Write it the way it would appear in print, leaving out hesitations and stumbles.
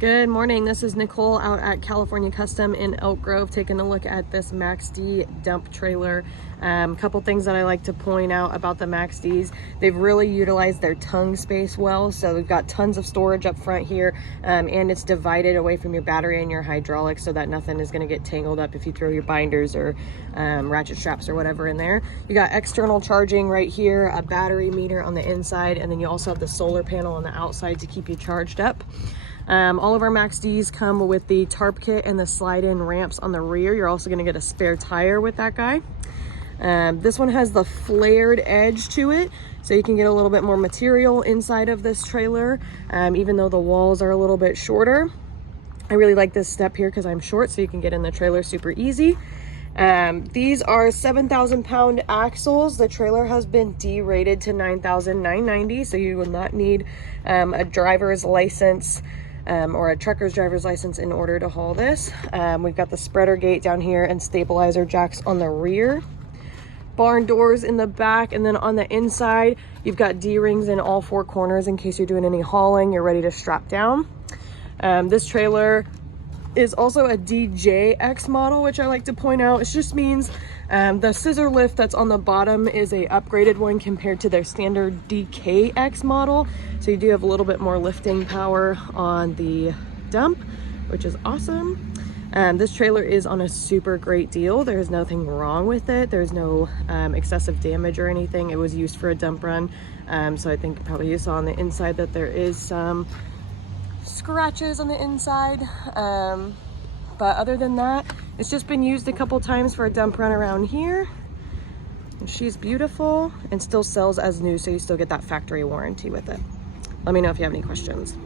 Good morning. This is Nicole out at California Custom in Elk Grove taking a look at this Maxx-D Dump trailer. Couple things that I like to point out about the Maxx-Ds. They've really utilized their tongue space well. So we've got tons of storage up front here, and it's divided away from your battery and your hydraulics so that nothing is going to get tangled up if you throw your binders or ratchet straps or whatever in there. You got external charging right here, a battery meter on the inside, and then you also have the solar panel on the outside to keep you charged up. All of our Maxx-Ds come with the tarp kit and the slide-in ramps on the rear. You're also going to get a spare tire with that guy. This one has the flared edge to it, so you can get a little bit more material inside of this trailer, even though the walls are a little bit shorter. I really like this step here because I'm short, so you can get in the trailer super easy. These are 7,000-pound axles. The trailer has been derated to 9,990, so you will not need a driver's license or a trucker's driver's license in order to haul this. We've got the spreader gate down here and stabilizer jacks on the rear. Barn doors in the back, and then on the inside, you've got D-rings in all four corners in case you're doing any hauling, you're ready to strap down. This trailer is also a DJX model, which I like to point out. It just means the scissor lift that's on the bottom is a upgraded one compared to their standard DKX model. So you do have a little bit more lifting power on the dump, which is awesome. This trailer is on a super great deal. There's nothing wrong with it. There's no excessive damage or anything. It was used for a dump run. So I think probably you saw on the inside that there is some scratches on the inside, but other than that, it's just been used a couple times for a dump run around here, and she's beautiful and still sells as new, so you still get that factory warranty with it. Let me know if you have any questions.